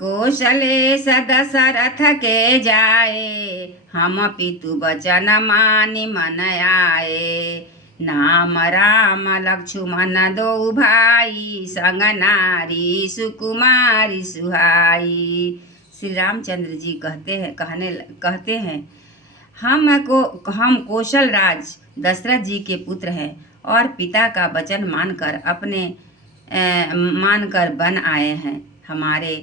कौशले दशरथ के जाए, हम पितु बचन मानि मन आए। नाम राम लक्ष्मण दो भाई, संग नारी सुकुमारी सुहाई। श्री रामचंद्र जी कहते हैं हम कौशल राज दशरथ जी के पुत्र हैं और पिता का वचन मानकर वन आए हैं। हमारे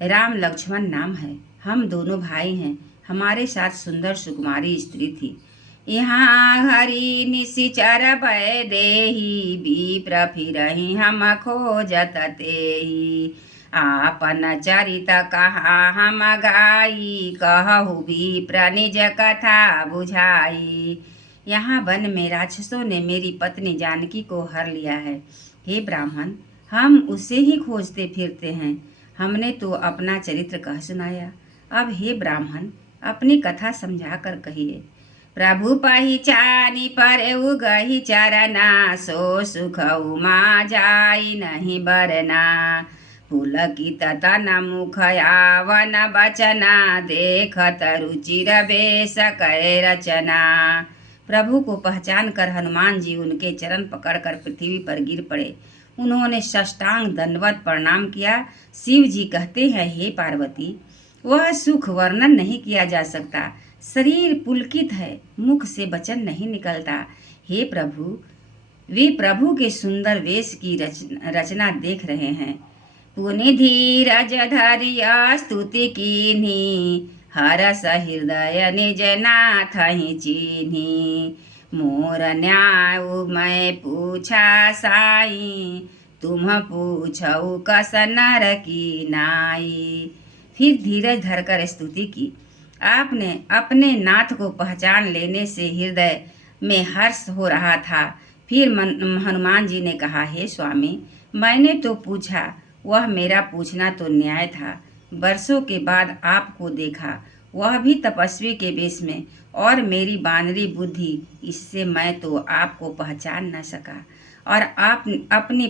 राम लक्ष्मण नाम है। हम दोनों भाई हैं। हमारे साथ सुंदर सुकुमारी स्त्री थी। यहाँ हरि निशिचर भय देहि, विप्र फिरहि हम खोजत तेहि। आपन चरित कहा हम गाई, कहु विप्र निज कथा बुझाई। यहाँ वन में राक्षसों ने मेरी पत्नी जानकी को हर लिया है। हे ब्राह्मण, हम उसे ही खोजते फिरते हैं। हमने तो अपना चरित्र कह सुनाया। अब हे ब्राह्मण, अपनी कथा समझा कर कहिए। प्रभु पहिचानी परऊ गही चरना, सो सुख उमा जाई नहीं बरना। पुलकित तन मुख यावन बचना, देखत रुचिर बेश कै रचना। प्रभु को पहचान कर हनुमान जी उनके चरण पकड़कर पृथ्वी पर गिर पड़े। उन्होंने साष्टांग दंडवत प्रणाम किया। शिव जी कहते हैं, हे पार्वती, वह सुख वर्णन नहीं किया जा सकता। शरीर पुलकित है, मुख से वचन नहीं निकलता। हे प्रभु, वे प्रभु के सुंदर वेश की रचना देख रहे हैं। पुनि धीरज धरिया स्तुति कीन्ही, हरस हृदय निज नाथ ही चीन्ही। मोर न्याय मैं पूछा साई, तुम पूछऊ कस नर की नाई। फिर धीरज धरकर स्तुति की। आपने अपने नाथ को पहचान लेने से हृदय में हर्ष हो रहा था। फिर हनुमान जी ने कहा, हे स्वामी, मैंने तो पूछा, वह मेरा पूछना तो न्याय था। वर्षों के बाद आपको देखा, वह भी तपस्वी के वेश में, और मेरी बानरी बुद्धि, इससे मैं तो आपको पहचान न सका। और आप अपनी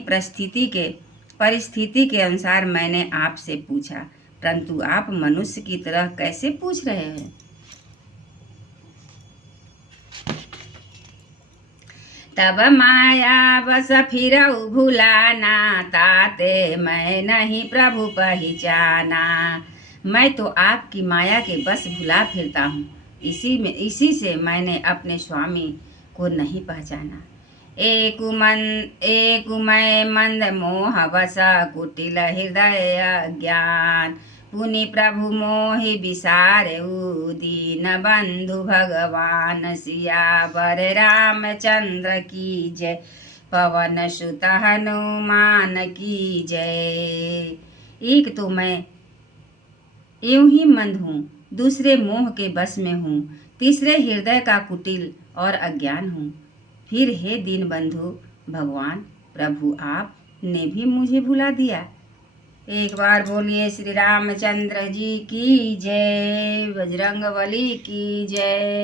परिस्थिति के अनुसार मैंने आपसे पूछा, परंतु आप मनुष्य की तरह कैसे पूछ रहे हैं। तब माया बस फिरऊ भुलाना, ताते मैं नहीं प्रभु पहचाना। मैं तो आपकी माया के बस भुला फिरता हूँ। इसी से मैंने अपने स्वामी को नहीं पहचाना। एक मैं मंद मोह बस, कुटिल हृदय अज्ञान। पुनि प्रभु मोहि बिसारेउ, दीन बंधु भगवान। सियावर रामचंद्र की जय, पवन सुत हनुमान की जय। एक तो मैं यूं ही मंद हूँ, दूसरे मोह के बस में हूँ, तीसरे हृदय का कुटिल और अज्ञान हूँ। फिर हे दीन बंधु भगवान प्रभु, आपने भी मुझे भुला दिया। एक बार बोलिए श्री रामचंद्र जी की जय, बजरंगबली की जय।